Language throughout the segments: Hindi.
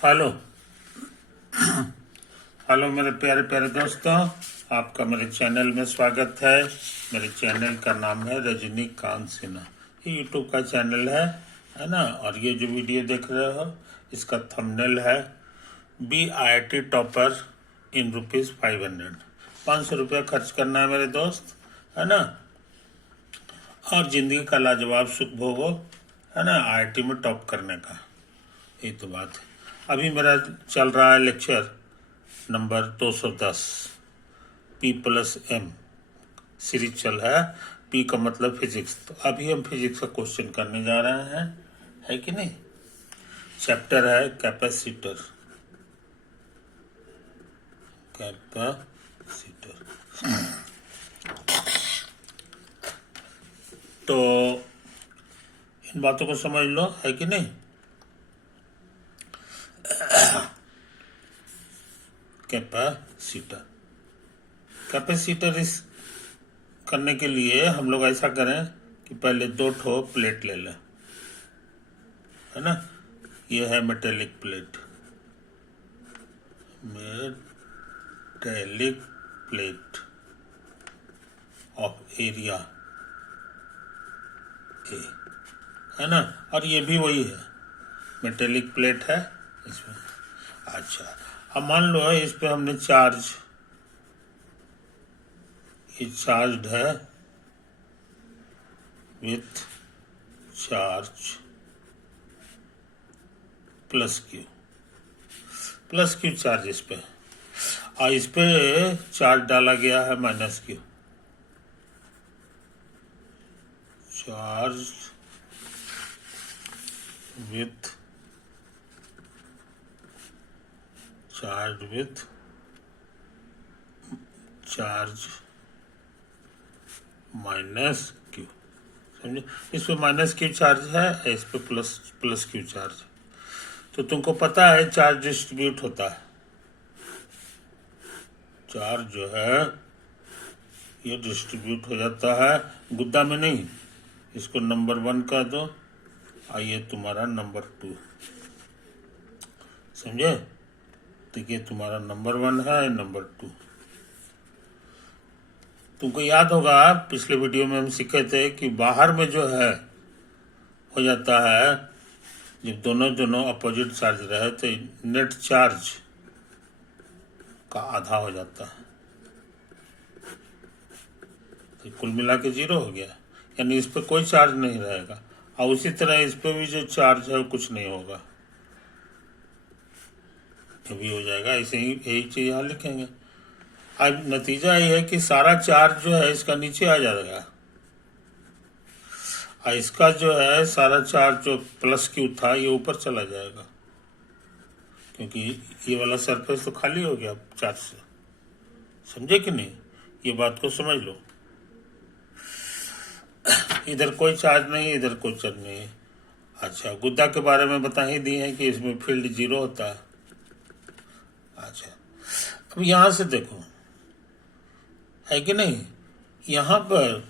हेलो। हेलो मेरे प्यारे प्यारे दोस्तों, आपका मेरे चैनल में स्वागत है। मेरे चैनल का नाम है रजनीकांत सिन्हा। ये यूट्यूब का चैनल है ना। और ये जो वीडियो देख रहे हो इसका थंबनेल है BIT टॉपर इन ₹500। 500 रुपया खर्च करना है मेरे दोस्त, है ना। और जिंदगी का लाजवाब सुख भोगो, है ना, IIT में टॉप करने का। यही तो बात है। अभी मेरा चल रहा है लेक्चर नंबर 210, P+M सीरीज चल है। P का मतलब फिजिक्स। तो अभी हम फिजिक्स का क्वेश्चन करने जा रहे हैं, है कि नहीं। चैप्टर है कैपेसिटर। तो इन बातों को समझ लो, है कि नहीं। कैपेसिटर कैपेसिटर इस करने के लिए हम लोग ऐसा करें कि पहले 2 ठो प्लेट ले लें, है ना। ये है metallic plate, metallic plate of area A, है ना। और ये भी वही है, मेटेलिक प्लेट है इसमें। अच्छा, अब मान लो इस पे हमने चार्ज, ये चार्ज है with charge plus Q charge इस पे, और इस पे चार्ज डाला गया है -Q। Charge with charge -Q, समझे। इस पे -Q चार्ज है, इस पे प्लस Q चार्ज। तो तुमको पता है चार्ज डिस्ट्रीब्यूट होता है। चार्ज जो है ये डिस्ट्रीब्यूट हो जाता है गुद्दा में नहीं। इसको नंबर 1 कह दो और ये तुम्हारा नंबर 2, समझे। तो ये तुम्हारा नंबर 1 है, नंबर 2। तुमको याद होगा पिछले वीडियो में हम सीखे थे कि बाहर में जो है हो जाता है, जब दोनों अपोजिट चार्ज रहे तो नेट चार्ज का आधा हो जाता है, तो कुल मिला के 0 हो गया। यानी इस पे कोई चार्ज नहीं रहेगा, और उसी तरह इस पे भी जो चार्ज है कुछ नहीं होगा, ये भी हो जाएगा। ऐसे ही यही चीज यहाँ लिखेंगे। अब नतीजा ये है कि सारा चार्ज जो है इसका नीचे आ जाएगा, और इसका जो है सारा चार्ज जो +Q था ये ऊपर चला जाएगा, क्योंकि ये वाला सरफेस तो खाली हो गया चार्ज से। समझे कि नहीं, ये बात को समझ लो। इधर कोई चार्ज नहीं, इधर कोई चार्ज नहीं। अच्छा, गुद्दा के बारे में बता ही दिए हैं कि इसमें फील्ड 0 होता है। अच्छा, अब यहां से देखो, है कि नहीं। यहां पर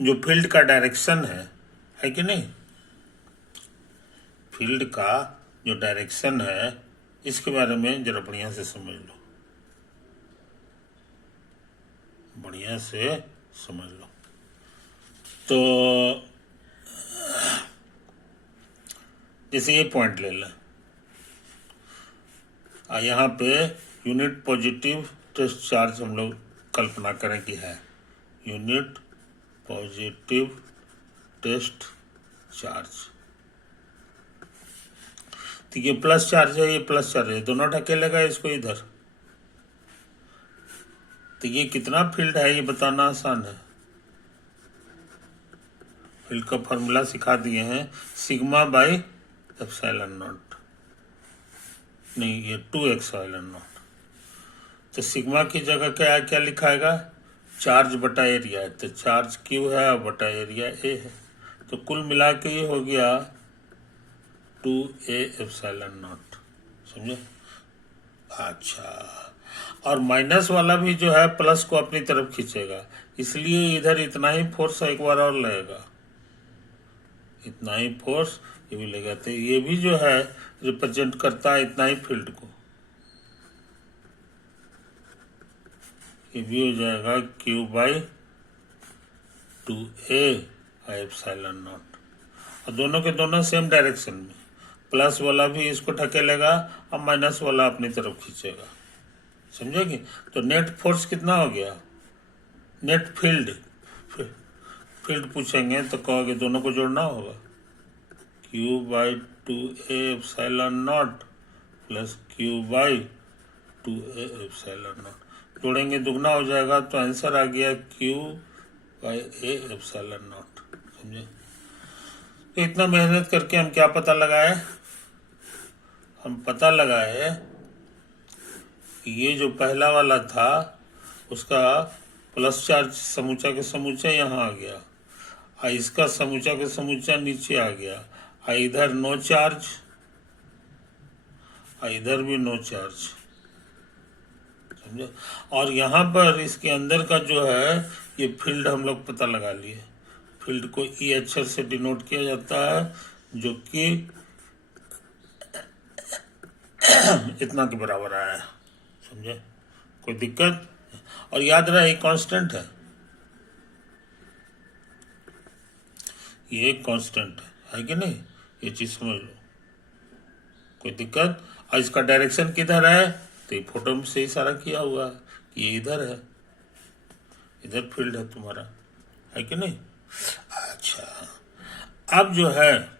जो फील्ड का डायरेक्शन है कि नहीं। फील्ड का जो डायरेक्शन है इसके बारे में जरा बढ़िया से समझ लो, बढ़िया से समझ लो। तो जैसे ये पॉइंट ले लें, यहाँ पे यूनिट पॉजिटिव टेस्ट चार्ज हम लोग कल्पना करें कि है यूनिट पॉजिटिव टेस्ट चार्ज। तो ये प्लस चार्ज है, ये प्लस चार्ज है, दोनों ढकेलेगा इसको इधर। तो ये कितना फील्ड है ये बताना आसान है। फील्ड का फॉर्मूला सिखा दिए हैं, σ/ε0। नहीं, ये 2ε0। तो सिग्मा की जगह क्या क्या लिखाएगा, चार्ज बटा एरिया है। तो चार्ज Q है और बटा एरिया A है, तो कुल मिला के ये हो गया 2A ε0, समझे। अच्छा, और माइनस वाला भी जो है प्लस को अपनी तरफ खींचेगा, इसलिए इधर इतना ही फोर्स एक बार और लगेगा, इतना ही फोर्स ये भी ले गया। तो ये भी जो है रिप्रेजेंट करता है इतना ही फील्ड को। ये भी हो जाएगा Q by 2A epsilon not, और दोनों के दोनों सेम डायरेक्शन में। प्लस वाला भी इसको ढकेलेगा और माइनस वाला अपनी तरफ खींचेगा, समझेगी। तो नेट फोर्स कितना हो गया, नेट फील्ड, फील्ड पूछेंगे तो कहोगे दोनों को जोड़ना होगा। Q by 2A epsilon not plus Q by 2A epsilon not, जोड़ेंगे दुगना हो जाएगा। तो आंसर आ गया Q by A epsilon not, समझे। तो इतना मेहनत करके हम क्या पता लगाए, हम पता लगाए कि ये जो पहला वाला था उसका प्लस चार्ज समूचा के समूचा यहाँ आ गया, और इसका समूचा के समूचा नीचे आ गया, और इधर नो चार्ज, और इधर भी नो चार्ज, समझे। और यहाँ पर इसके अंदर का जो है ये फील्ड हम लोग पता लगा लिए। फील्ड को ई अक्षर से डिनोट किया जाता है, जो कि इतना के बराबर आया है, समझे। कोई दिक्कत। और याद रहे कांस्टेंट है, ये कांस्टेंट है कि नहीं, ये चीज समझ लो। कोई दिक्कत। और इसका डायरेक्शन किधर है, तो ये फोटो में से इशारा किया हुआ है कि ये इधर है, इधर फील्ड है तुम्हारा, है कि नहीं। अच्छा, अब जो है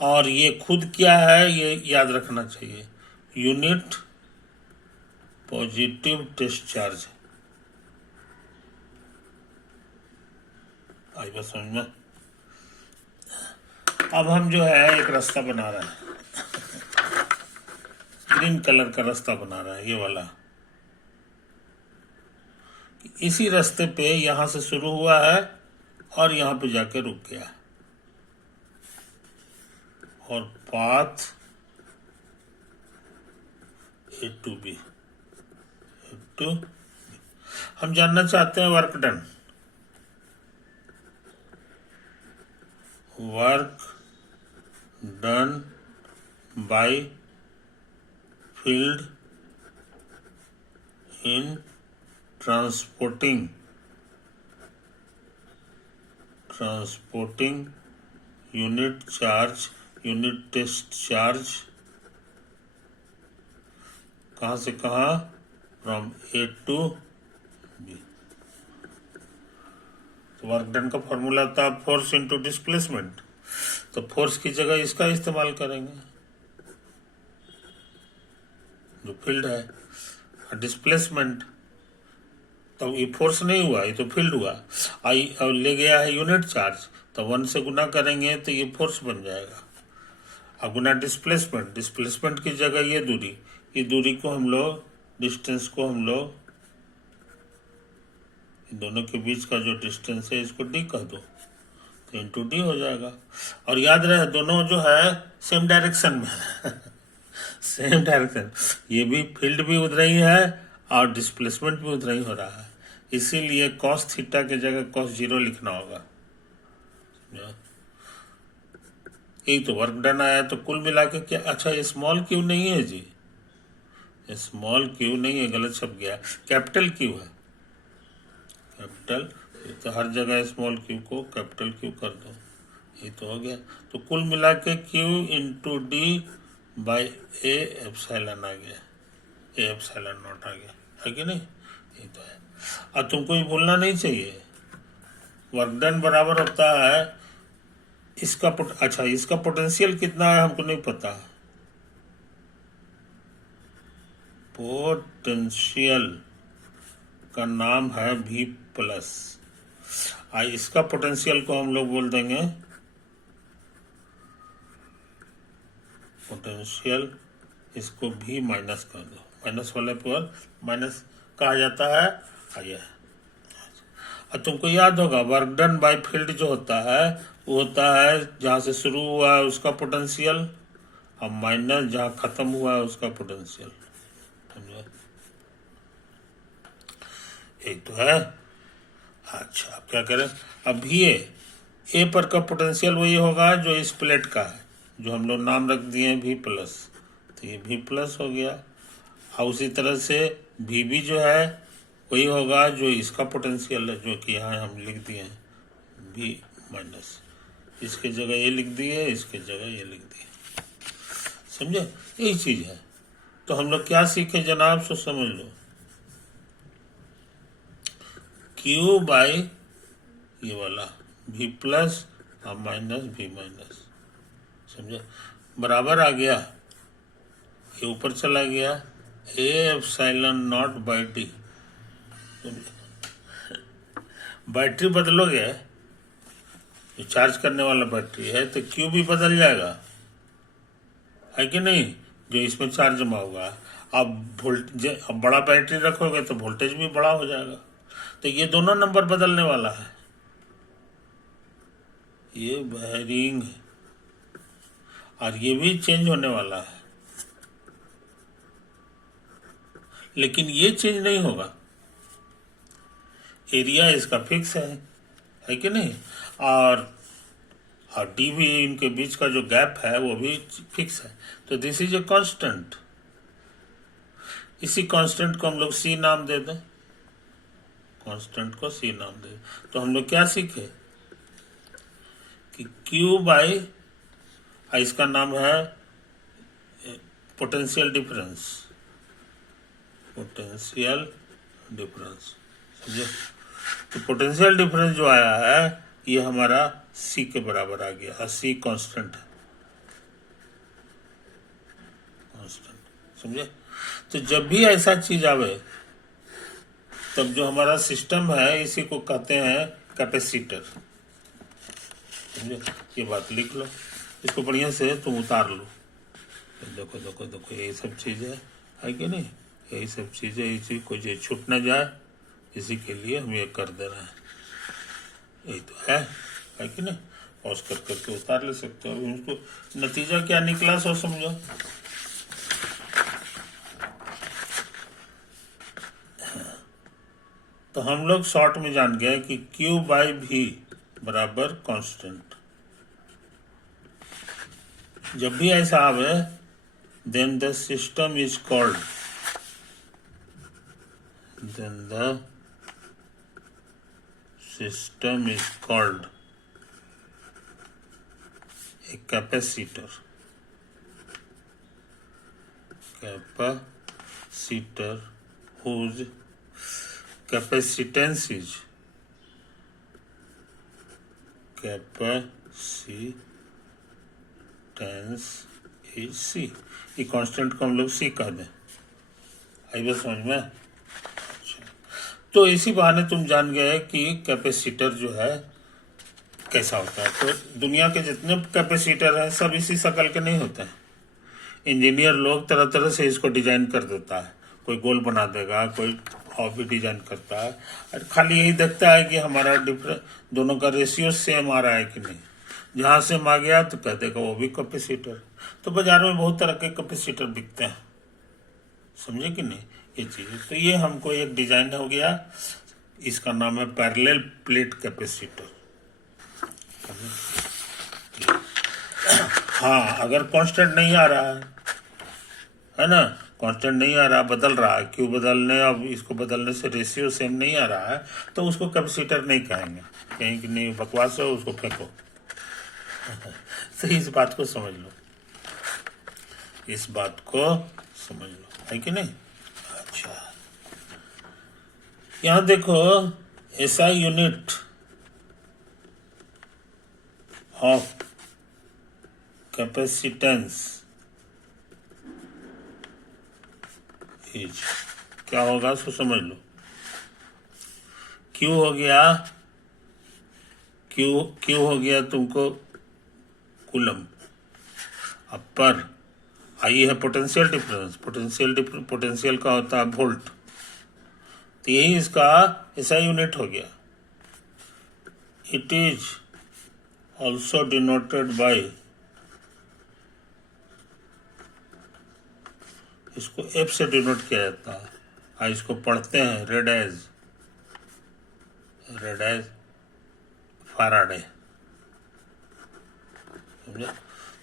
और ये खुद क्या है ये याद रखना चाहिए, यूनिट पॉजिटिव टेस्ट चार्ज। आई बात समझ में। अब हम जो है एक रास्ता बना रहे हैं, ग्रीन कलर का रास्ता बना रहा है, ये वाला। इसी रास्ते पे यहां से शुरू हुआ है और यहां पे जाके रुक गया, और पाथ A to B, हम जानना चाहते हैं work done, work done by field in transporting unit charge, unit test charge, कहां से कहां, फ्रॉम A to B। तो वर्क डन का फॉर्मूला था फोर्स इनटू डिस्प्लेसमेंट, तो फोर्स की जगह इसका इस्तेमाल करेंगे जो फील्ड है, और डिस्प्लेसमेंट, तो ये फोर्स नहीं हुआ, ये तो फील्ड हुआ। आई अब ले गया है यूनिट चार्ज, तो 1 से गुना करेंगे तो ये फोर्स बन जाएगा, और गुना डिस्प्लेसमेंट, डिस्प्लेसमेंट की जगह ये दूरी को हम लोग, डिस्टेंस को हम लोग, इन दोनों के बीच का जो डिस्टेंस है इसको डी कह दो, तो इंटू डी हो जाएगा। और याद रहे दोनों जो है सेम डायरेक्शन में है सेम डायरेक्शन, ये भी फील्ड भी उधर ही है और डिस्प्लेसमेंट भी उधर ही हो रहा है, इसीलिए कॉस थीटा की जगह कॉस 0 लिखना होगा। यही तो वर्क डन आया। तो कुल मिला के क्या, अच्छा ये स्मॉल क्यू नहीं है जी, स्मॉल क्यू नहीं है, गलत छप गया, कैपिटल क्यू है, कैपिटल। तो हर जगह स्मॉल क्यू को कैपिटल क्यू कर दो, ये तो हो गया। तो कुल मिला के Q into D by A epsilon आ गया, ए एप्सिलॉन नॉट आ गया, है कि नहीं, ये तो है। और तुमको ये भूलना नहीं चाहिए, वर्क डन बराबर होता है इसका अच्छा इसका पोटेंशियल कितना है हमको नहीं पता, पोटेंशियल का नाम है V प्लस, इसका पोटेंशियल को हम लोग बोल देंगे पोटेंशियल, इसको V माइनस कर दो, माइनस वाले पर माइनस कहा जाता है, आइए। और तुमको याद होगा वर्क डन बाय फील्ड जो होता है वो होता है जहां से शुरू हुआ है उसका पोटेंशियल, और माइनस जहां खत्म हुआ है उसका पोटेंशियल, समझे, यही तो है। अच्छा अब क्या करें, अब ए पर का पोटेंशियल वही होगा जो इस प्लेट का है, जो हम लोग नाम रख दिए V प्लस, तो ये V प्लस हो गया। और उसी तरह से V भी जो है वही होगा जो इसका पोटेंशियल है, जो कि यहाँ हम लिख दिए हैं V माइनस, इसके जगह ये लिख दिए, इसके जगह ये लिख दिए। समझे, यही चीज़ है। तो हम लोग क्या सीखे जनाब, सो समझ लो, Q बाई ये वाला V प्लस और माइनस V माइनस, समझे, बराबर आ गया, ये ऊपर चला गया A epsilon naught by D. Battery बदलोगे, ये चार्ज करने वाला बैटरी है, तो Q भी बदल जाएगा, है कि नहीं, जो इसमें चार्ज जमा होगा। अब बड़ा बैटरी रखोगे तो वोल्टेज भी बड़ा हो जाएगा। तो ये दोनों नंबर बदलने वाला है, ये बेयरिंग और ये भी चेंज होने वाला है, लेकिन ये चेंज नहीं होगा, एरिया इसका फिक्स है कि नहीं, और डी भी, इनके बीच का जो गैप है वो भी फिक्स है। तो दिस इज ए कांस्टेंट। इसी कांस्टेंट को हम लोग सी नाम दे दें, कांस्टेंट को सी नाम दे। तो हम लोग क्या सीखे कि Q बाई, इसका नाम है पोटेंशियल डिफरेंस, पोटेंशियल डिफरेंस, समझे। तो पोटेंशियल डिफरेंस जो आया है ये हमारा C के बराबर आ गया, और C कांस्टेंट है, कांस्टेंट, समझे। तो जब भी ऐसा चीज आवे तब जो हमारा सिस्टम है इसी को कहते हैं कैपेसिटर, समझे। ये बात लिख लो, इसको बढ़िया से तुम उतार लो। देखो देखो देखो, यही सब चीज़ है कि नहीं, यही सब चीज़ें, इसी को जो छूट ना जाए इसी के लिए हम ये कर दे रहे हैं, यही तो है कि नहीं। पॉज कर करके उतार ले सकते हो। अभी उसको नतीजा क्या निकला सो समझो। तो हम लोग शॉर्ट में जान गए कि Q बाई V बराबर कांस्टेंट। जब भी ऐसा आवे then the system is called, then the system is called a capacitor, capacitor whose capacitance is C। ये कांस्टेंट को हम लोग C कह दें, आई बात समझ में। अच्छा, तो इसी बहाने तुम जान गए कि कैपेसिटर जो है कैसा होता है। तो दुनिया के जितने कैपेसिटर हैं सब इसी शक्ल के नहीं होते हैं। इंजीनियर लोग तरह तरह से इसको डिजाइन कर देता है, कोई गोल बना देगा, कोई और भी डिजाइन करता है, और खाली यही देखता है कि हमारा दोनों का रेशियो सेम आ रहा है कि नहीं। जहाँ सेम आ गया तो कह देगा वो भी कैपेसिटर। तो बाजार में बहुत तरह के कैपेसिटर बिकते हैं, समझे कि नहीं, ये चीज़। तो ये हमको एक डिजाइन हो गया, इसका नाम है पैरेलल प्लेट कैपेसिटर। हाँ, अगर कांस्टेंट नहीं आ रहा है ना, कांस्टेंट नहीं आ रहा, बदल रहा है, क्यों बदलने, अब इसको बदलने से रेशियो सेम नहीं आ रहा है, तो उसको कैपेसिटर नहीं कहेंगे, कहीं कि नहीं बकवास है, उसको फेंको। तो इस बात को समझ लो, इस बात को समझ लो, है कि नहीं। अच्छा, यहां देखो, SI unit of capacitance is क्या होगा, सो समझ लो। क्यू हो गया, क्यू हो गया तुमको कूलम, अब पर आई है पोटेंशियल डिफरेंस, पोटेंशियल का होता है वोल्ट, तो यही इसका SI यूनिट हो गया। It is also denoted by, इसको F से डिनोट किया जाता है, इसको पढ़ते हैं रेड एज फैराडे, समझे।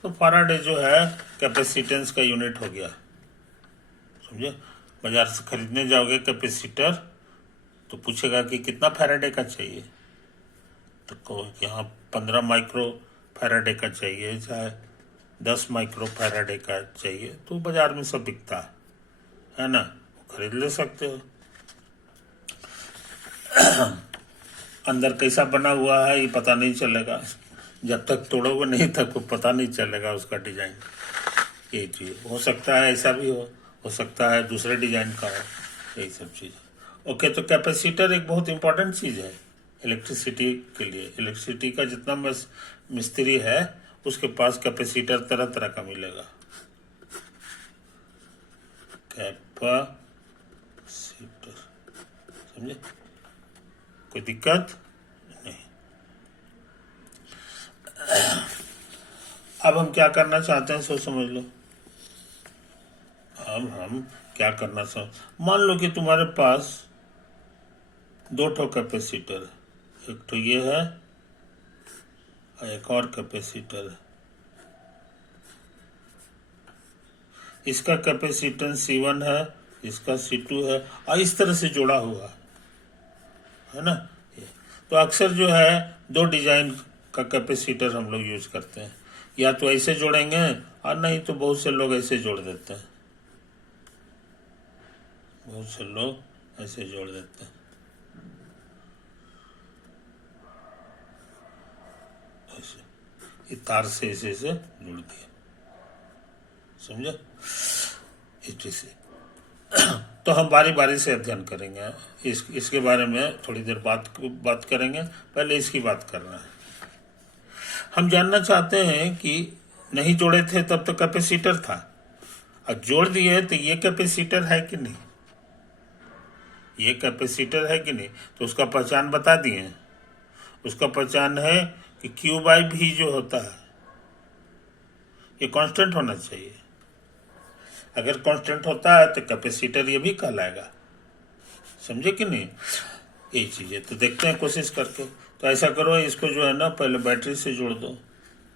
तो फैराडे जो है कैपेसिटेंस का यूनिट हो गया, समझे। बाजार से खरीदने जाओगे कैपेसिटर तो पूछेगा कि कितना फैराडे का चाहिए, तो कहो कि यहाँ 15 माइक्रो फैराडे का चाहिए, चाहे 10 माइक्रो फैराडे का चाहिए, तो बाजार में सब बिकता है ना, खरीद ले सकते हो। अंदर कैसा बना हुआ है ये पता नहीं चलेगा, जब तक तोड़ोगे नहीं तक को पता नहीं चलेगा उसका डिजाइन। ये चीज हो सकता है ऐसा भी हो सकता है दूसरे डिजाइन का हो, यही सब चीज। ओके, तो कैपेसिटर एक बहुत इंपॉर्टेंट चीज है इलेक्ट्रिसिटी के लिए। इलेक्ट्रिसिटी का जितना मिस्त्री है उसके पास कैपेसिटर तरह तरह का मिलेगा। कैपेसिटर, समझे, कोई दिक्कत नहीं। अब हम क्या करना चाहते हैं सो समझ लो। अब हम क्या करना चाहते, मान लो कि तुम्हारे पास 2 ठो कैपेसिटर है, एक तो ये है और एक और कैपेसिटर है। इसका कैपेसिटेंस C1 है, इसका C2 है, और इस तरह से जुड़ा हुआ है ना। तो अक्सर जो है 2 डिजाइन का कैपेसिटर हम लोग यूज करते हैं, या तो ऐसे जोड़ेंगे और नहीं तो बहुत से लोग ऐसे जोड़ देते हैं, बहुत से लोग ऐसे जोड़ देते हैं, ऐसे ये तार से ऐसे जुड़ दिया, समझे, से। तो हम बारी बारी से अध्ययन करेंगे, इसके बारे में थोड़ी देर बात करेंगे। पहले इसकी बात करना है। हम जानना चाहते हैं कि नहीं जोड़े थे तब तो कैपेसिटर था, और जोड़ दिए तो ये कैपेसिटर है कि नहीं, ये कैपेसिटर है कि नहीं, तो उसका पहचान बता दिए। उसका पहचान है कि Q/V जो होता है ये कांस्टेंट होना चाहिए। अगर कांस्टेंट होता है तो कैपेसिटर ये भी कहलाएगा, समझे कि नहीं, यही चीज है। तो देखते हैं कोशिश करके। तो ऐसा करो, इसको जो है ना पहले बैटरी से जोड़ दो।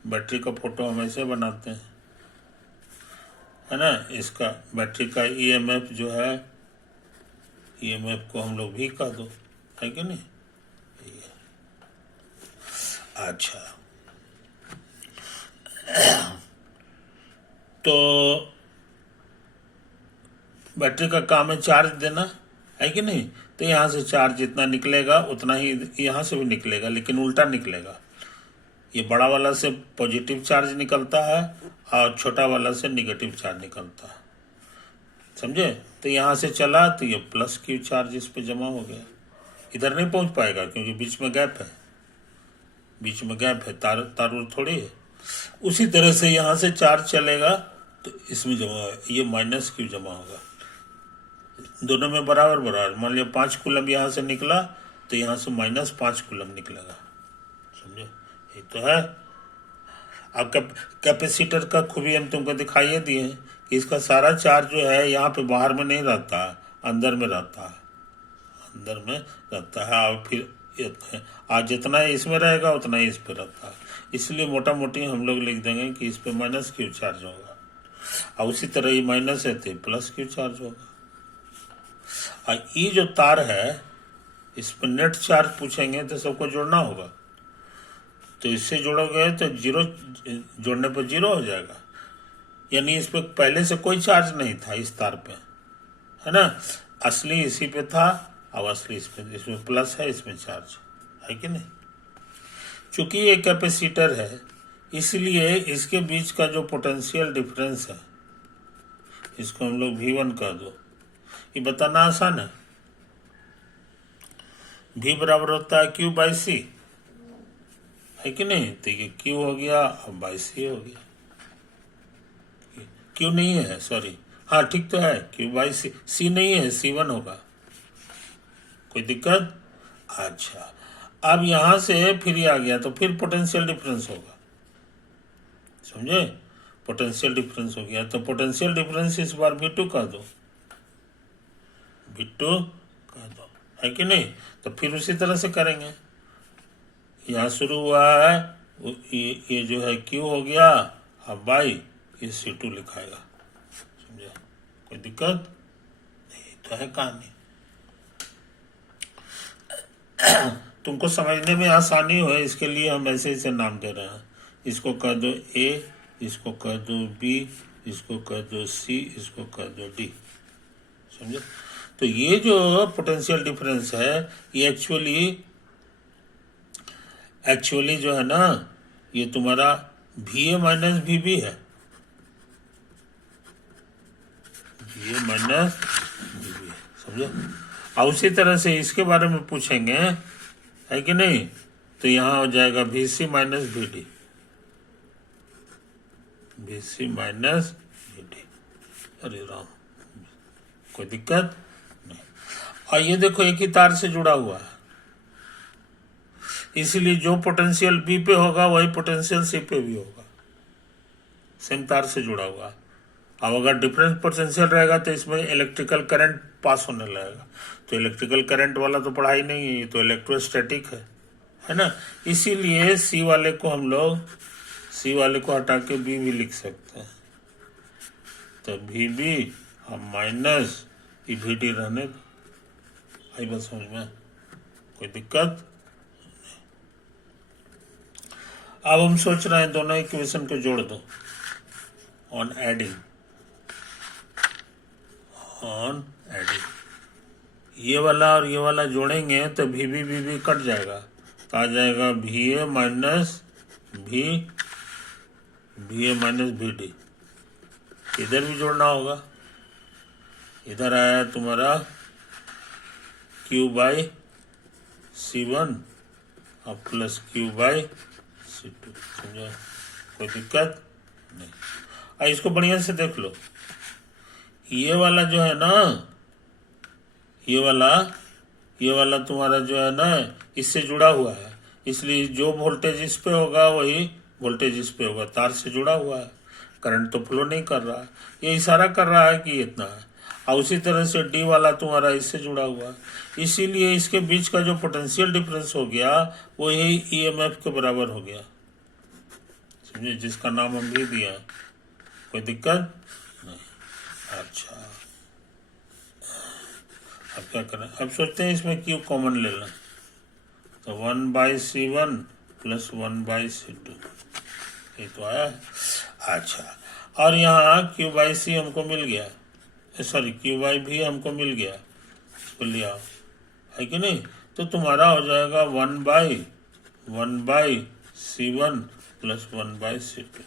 बैटरी का फोटो हम ऐसे बनाते हैं, है ना। इसका बैटरी का EMF जो है, EMF को हम लोग भी कह दो, है कि नहीं। अच्छा, तो बैटरी का काम है चार्ज देना, है कि नहीं। तो यहाँ से चार्ज जितना निकलेगा उतना ही यहाँ से भी निकलेगा, लेकिन उल्टा निकलेगा। ये बड़ा वाला से पॉजिटिव चार्ज निकलता है और छोटा वाला से निगेटिव चार्ज निकलता है, समझे। तो यहाँ से चला तो ये प्लस Q चार्ज इस पे जमा हो गया, इधर नहीं पहुंच पाएगा क्योंकि बीच में गैप है, बीच में गैप है, तार थोड़ी है। उसी तरह से यहाँ से चार्ज चलेगा तो इसमें जमा, ये -Q जमा होगा, दोनों में बराबर बराबर। मान लिया 5 कूलम यहाँ से निकला तो यहाँ से -5 कूलम निकलेगा, समझे, ये तो है। अब कैपेसिटर का खूबी हम तुमको दिखाइए दिए कि इसका सारा चार्ज जो है यहाँ पे बाहर में नहीं रहता, अंदर में रहता है, अंदर में रहता है। और फिर आज जितना इसमें रहेगा उतना ही इस पे रहता है, इसलिए मोटा मोटी हम लोग लिख देंगे कि इस पे -Q चार्ज होगा, और उसी तरह ये माइनस है तो +Q चार्ज होगा। और ये जो तार है इस पर नेट चार्ज पूछेंगे तो सबको जोड़ना होगा, तो इससे जोड़ोगे तो 0 जोड़ने पर 0 हो जाएगा, यानी इस पर पहले से कोई चार्ज नहीं था इस तार पे, है ना। असली इसी पे था, अब असली इसमें प्लस है, इसमें चार्ज है कि नहीं। चूंकि ये कैपेसिटर है इसलिए इसके बीच का जो पोटेंशियल डिफरेंस है इसको हम लोग V1 कह दो। ये बताना आसान है, V बराबर होता है Q/C, है कि नहीं। तो ये Q हो गया और C हो गया, Q नहीं है, सॉरी, हाँ ठीक तो है, Q/C, C नहीं है, C1 होगा, कोई दिक्कत। अच्छा, अब यहां से फिर ये आ गया तो फिर पोटेंशियल डिफरेंस होगा, समझे, पोटेंशियल डिफरेंस हो गया। तो पोटेंशियल डिफरेंस इस बार V2 कह दो, V2 कह दो, है कि नहीं। तो फिर उसी तरह से करेंगे, यहाँ शुरू हुआ है ये जो है Q हो गया, अब बाई ये C2 लिखाएगा। समझा? कोई दिक्कत नहीं तो है कहानी। तुमको समझने में आसानी हो इसके लिए हम ऐसे ऐसे नाम दे रहे हैं। इसको कह दो A, इसको कह दो B, इसको कह दो C, इसको कह दो D। समझे? तो ये जो पोटेंशियल डिफरेंस है ये एक्चुअली जो है ना, ये तुम्हारा VA माइनस VB है। VA माइनस VB है, समझे? और उसी तरह से इसके बारे में पूछेंगे, है कि नहीं? तो यहाँ हो जाएगा VC minus VD, VC minus VD। अरे राम, कोई दिक्कत नहीं। और ये देखो एक ही तार से जुड़ा हुआ है, इसीलिए जो पोटेंशियल B पे होगा वही पोटेंशियल C पे भी होगा, सेम तार से जुड़ा हुआ है। अब अगर डिफरेंस पोटेंशियल रहेगा तो इसमें इलेक्ट्रिकल करंट पास होने लगेगा। तो इलेक्ट्रिकल करंट वाला तो पढ़ाई नहीं है, ये तो इलेक्ट्रोस्टैटिक है ना? इसीलिए C वाले को हम लोग हटा के B भी लिख सकते हैं। तो VB हम माइनस VD रहने दो। आई बात समझ में? कोई दिक्कत? अब हम सोच रहे हैं दोनों इक्वेशन को जोड़ दो ऑन एडिंग। ये वाला और ये वाला जोड़ेंगे तो VB कट जाएगा, तो आ जाएगा VA माइनस VD। इधर भी जोड़ना होगा, इधर आया तुम्हारा Q बाई C1 और प्लस Q बाई C2। समझा? कोई दिक्कत नहीं। अब इसको बढ़िया से देख लो, ये वाला जो है ना, ये वाला तुम्हारा जो है ना इससे जुड़ा हुआ है, इसलिए जो वोल्टेज इस पे होगा वही वोल्टेज इस पे होगा। तार से जुड़ा हुआ है, करंट तो फ्लो नहीं कर रहा, ये इशारा कर रहा है कि इतना है। और उसी तरह से D वाला तुम्हारा इससे जुड़ा हुआ है, इसीलिए इसके बीच का जो पोटेंशियल डिफरेंस हो गया वो यही EMF के बराबर हो गया। समझे? जिसका नाम हम भी दिया। कोई दिक्कत नहीं। अच्छा, अब क्या करें? अब सोचते हैं इसमें Q कॉमन ले लें, तो 1/C1 प्लस 1/C2 ये तो आया है। अच्छा, और यहाँ Q/C हमको मिल गया, सॉरी Q/V हमको मिल गया, इसको लिया, है कि नहीं? तो तुम्हारा हो जाएगा 1/C1 प्लस 1/C2।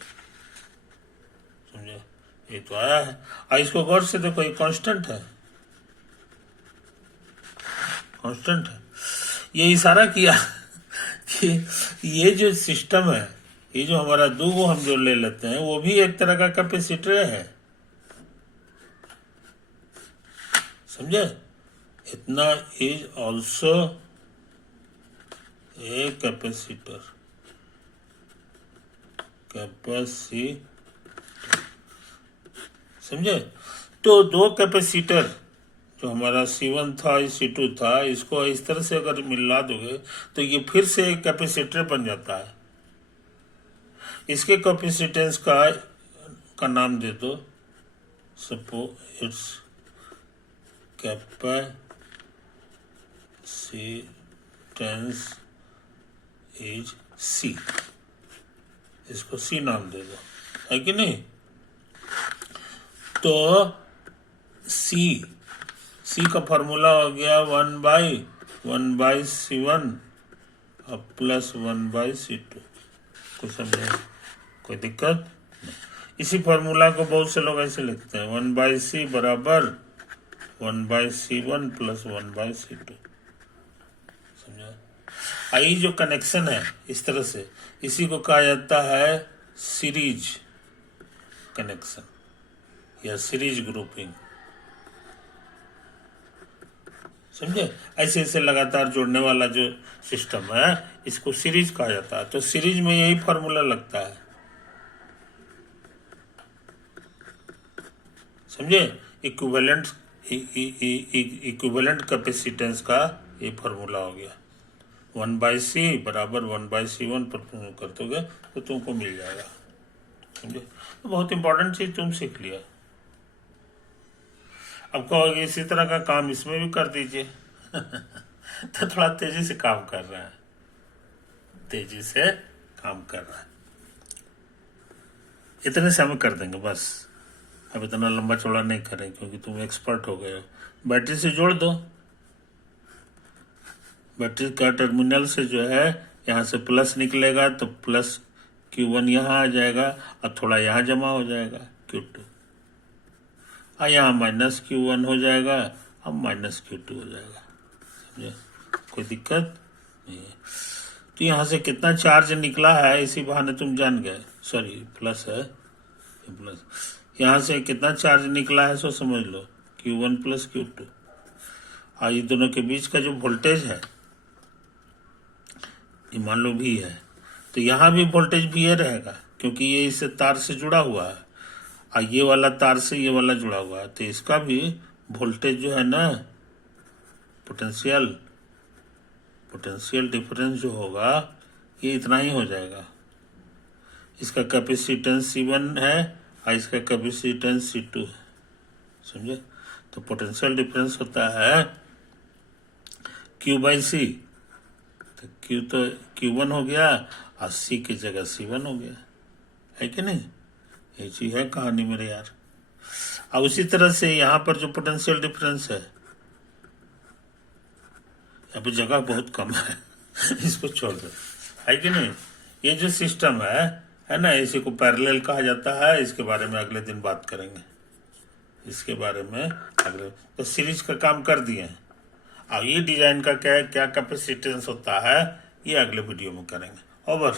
समझे? ये तो आया है। और इसको गौर से देखो, ये कांस्टेंट है, कांस्टेंट है। ये इशारा किया कि ये जो सिस्टम है, ये जो हमारा दो वो हम जो ले लेते हैं वो भी एक तरह का कैपेसिटर है। समझे? इतना इज ऑल्सो ए कैपेसिटर, समझे? तो दो कैपेसिटर जो हमारा C1 था, C2 था, इसको इस तरह से अगर मिला दोगे तो ये फिर से एक कैपेसिटर बन जाता है। इसके कैपेसिटेंस का नाम दे दो, suppose it's capacitance is C। इसको C नाम दे दो, है कि नहीं? तो C का फॉर्मूला हो गया 1/1/C1 और प्लस 1/C2। कुछ समझे? कोई दिक्कत नहीं। इसी फॉर्मूला को बहुत से लोग ऐसे लिखते हैं, 1/C बराबर 1/C1 प्लस 1/C2। समझा? आई जो कनेक्शन है इस तरह से, इसी को कहा जाता है सीरीज कनेक्शन या सीरीज ग्रुपिंग। समझे? ऐसे ऐसे लगातार जोड़ने वाला जो सिस्टम है इसको सीरीज कहा जाता है। तो सीरीज में यही फॉर्मूला लगता है। समझे? इक्विवेलेंट कैपेसिटेंस का ये फॉर्मूला हो गया 1/c बराबर 1/c1 पर कर दोगे तो तुमको मिल जाएगा। समझे? तो बहुत इंपॉर्टेंट चीज तुम सीख लिया। अब कहोगे इसी तरह का काम इसमें भी कर दीजिए तो थोड़ा तेजी से काम कर रहा है, तेजी से काम कर रहा है। इतने से हम कर देंगे बस। अब इतना लंबा चौड़ा नहीं करें क्योंकि तुम एक्सपर्ट हो गए हो। बैटरी से जोड़ दो। बैटरी का टर्मिनल से जो है यहाँ से प्लस निकलेगा तो प्लस Q1 यहाँ आ जाएगा और थोड़ा यहाँ जमा हो जाएगा Q2, और यहाँ माइनस Q1 हो जाएगा और माइनस Q2 हो जाएगा। समझे? कोई दिक्कत नहीं है। तो यहाँ से कितना चार्ज निकला है इसी बहाने तुम जान गए। सॉरी प्लस है, प्लस यहाँ से कितना चार्ज निकला है सो समझ लो Q1 प्लस Q2। और ये दोनों के बीच का जो वोल्टेज है ये मान लो V है, तो यहाँ भी वोल्टेज VA रहेगा क्योंकि ये इस तार से जुड़ा हुआ है और ये वाला तार से ये वाला जुड़ा हुआ है, तो इसका भी वोल्टेज जो है ना, पोटेंशियल डिफरेंस जो होगा ये इतना ही हो जाएगा। इसका कैपेसिटेंस C1 है और इसका कैपेसिटेंस C2 है। समझे? तो पोटेंशियल डिफरेंस होता है Q/C। तो Q तो Q1 हो गया और C की जगह C1 हो गया, है कि नहीं? ये चीज है कहानी मेरे यार। और उसी तरह से यहाँ पर जो पोटेंशियल डिफरेंस है, यहाँ पे जगह बहुत कम है इसको छोड़ दो, है कि नहीं? ये जो सिस्टम है ना, इसी को पैरेलल कहा जाता है। इसके बारे में अगले दिन बात करेंगे, इसके बारे में अगले। तो सीरीज का काम कर दिए हैं। अब ये डिजाइन का क्या कैपेसिटेंस होता है ये अगले वीडियो में करेंगे। ओवर।